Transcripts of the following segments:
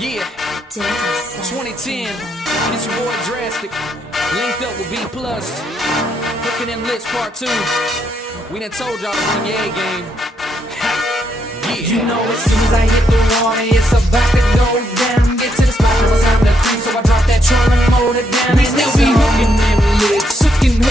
Yeah, 2010, it's your boy Drastic, linked up with B+, Hooking Them Lips Part 2, we done told y'all to bring your A game, yeah. You know as soon as I hit the water, it's about to go down, get to the spot, it was time to creep, so I dropped that trolling motor down, we still be hooking them lips, hooking them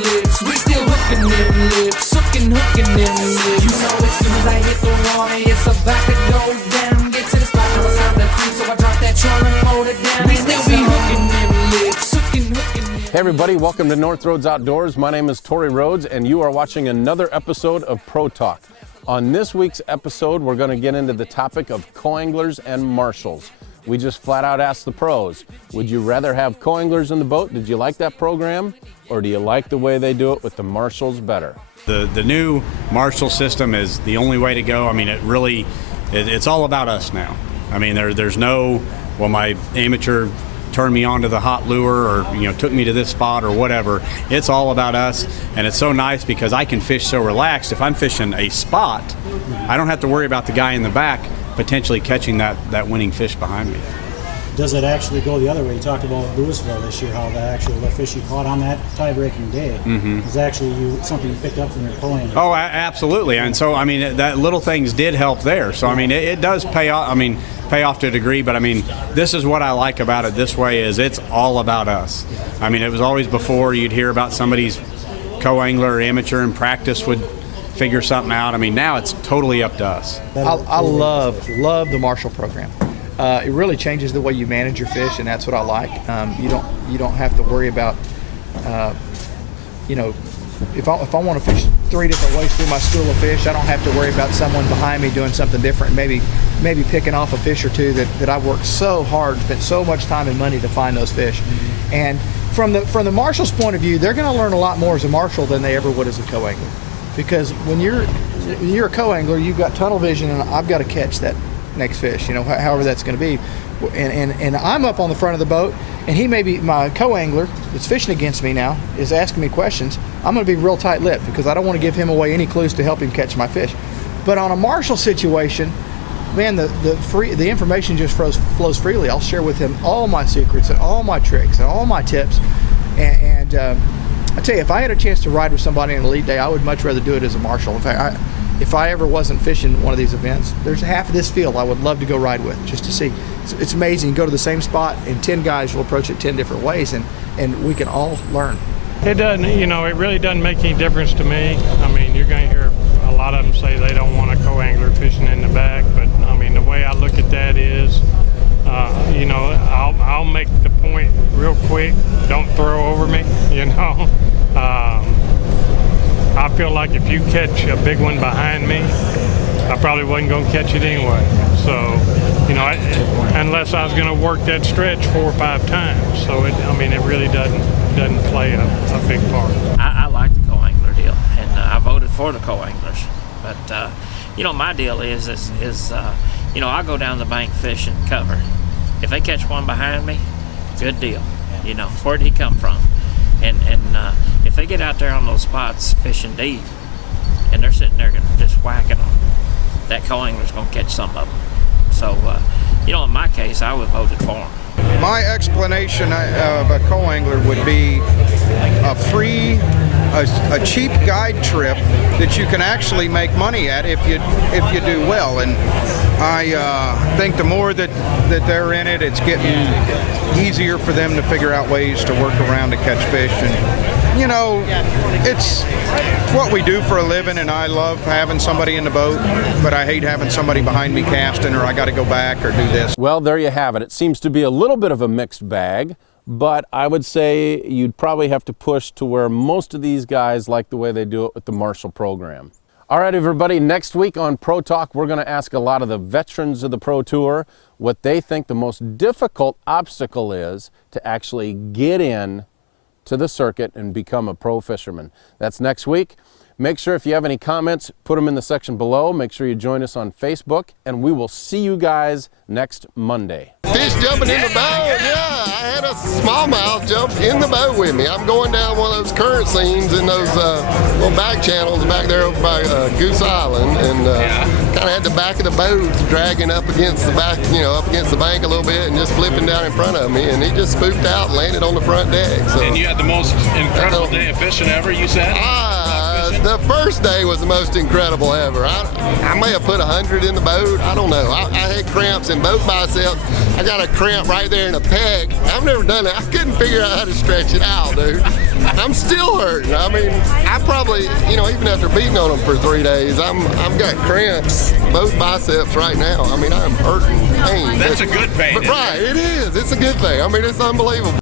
lips, we still hooking them lips, hooking them lips. You know as soon as I hit the water, it's about to go down, get to the spot, it was time to creep, so I dropped that trolling motor down, we still be hooking them lips, hooking them. Hey everybody, welcome to North Rhoades Outdoors. My name is Tori Rhoades and you are watching another episode of Pro Talk. On this week's episode, we're going to get into the topic of co-anglers and marshals. We just flat out asked the pros, would you rather have co-anglers in the boat? Did you like that program? Or do you like the way they do it with the marshals better? The new marshal system is the only way to go. I mean, it's all about us now. I mean, there's no, well, my amateur turned me onto the hot lure or, took me to this spot or whatever. It's all about us, and it's so nice because I can fish so relaxed. If I'm fishing a spot, I don't have to worry about the guy in the back potentially catching that winning fish behind me. Does it actually go the other way? You talked about Louisville this year, how the fish you caught on that tie-breaking day is actually something you picked up from your co-angler. Oh, absolutely. And so, I mean, that little things did help there. So, I mean, it does pay off. I mean, pay off to a degree, but I mean, this is what I like about it this way is it's all about us. I mean, it was always before you'd hear about somebody's co-angler or amateur in practice would figure something out. I mean, now it's totally up to us. I love the Marshall program. It really changes the way you manage your fish, and that's what I like. You don't have to worry about, if I want to fish 3 different ways through my school of fish, I don't have to worry about someone behind me doing something different, maybe picking off a fish or two that I've worked so hard, spent so much time and money to find those fish. And from the marshal's point of view, they're going to learn a lot more as a marshal than they ever would as a co-angler, because when you're a co-angler, you've got tunnel vision, and I've got to catch that next fish, however that's going to be, and I'm up on the front of the boat, and he may be, my co-angler that's fishing against me now is asking me questions. I'm going to be real tight-lipped because I don't want to give him away any clues to help him catch my fish. But on a marshal situation, man, the information just flows freely. I'll share with him all my secrets and all my tricks and all my tips, and I tell you, if I had a chance to ride with somebody on an elite day, I would much rather do it as a marshal. In fact, if I ever wasn't fishing one of these events, there's half of this field I would love to go ride with just to see. It's amazing. You go to the same spot and 10 guys will approach it 10 different ways, and we can all learn. It doesn't, it really doesn't make any difference to me. I mean, you're going to hear a lot of them say they don't want a co-angler fishing in the back, but I mean, the way I look at that is, I'll make the point real quick. Don't throw over me, I feel like if you catch a big one behind me, I probably wasn't going to catch it anyway. So, unless I was going to work that stretch 4 or 5 times. So, it really doesn't play a big part. I like the co-angler deal, and I voted for the co-anglers. But, my deal is I go down the bank fishing cover. If they catch one behind me, good deal. Where'd he come from? And if they get out there on those spots fishing deep and they're sitting there just whacking them, that co-angler's going to catch some of them. So, in my case, I would have voted for them. My explanation of a co-angler would be a cheap guide trip that you can actually make money at if you do well. And I think the more that they're in it, it's getting easier for them to figure out ways to work around to catch fish. And it's what we do for a living, and I love having somebody in the boat, but I hate having somebody behind me casting, or I got to go back or do this. Well, there you have it. It seems to be a little bit of a mixed bag, but I would say you'd probably have to push to where most of these guys like the way they do it with the Marshall program. All right, everybody, next week on Pro Talk, we're going to ask a lot of the veterans of the Pro Tour what they think the most difficult obstacle is to actually get in to the circuit and become a pro fisherman. That's next week. Make sure if you have any comments, put them in the section below. Make sure you join us on Facebook, and we will see you guys next Monday. Fish jumping in the boat, yeah. I had a smallmouth jump in the boat with me. I'm going down one of those current scenes in those little back channels back there over by Goose Island, and kind of had the back of the boat dragging up against the back, up against the bank a little bit and just flipping down in front of me, and he just spooked out and landed on the front deck. So, And you had the most incredible day of fishing ever, you said? The first day was the most incredible ever. I may have put 100 in the boat. I don't know. I had cramps in both biceps. I got a cramp right there in a peg. I've never done it. I couldn't figure out how to stretch it out, dude. I'm still hurting. I mean, I probably, even after beating on them for 3 days, I've got cramps, both biceps right now. I mean, I'm hurting pain. That's a good pain. But right, it is. It's a good thing. I mean, it's unbelievable.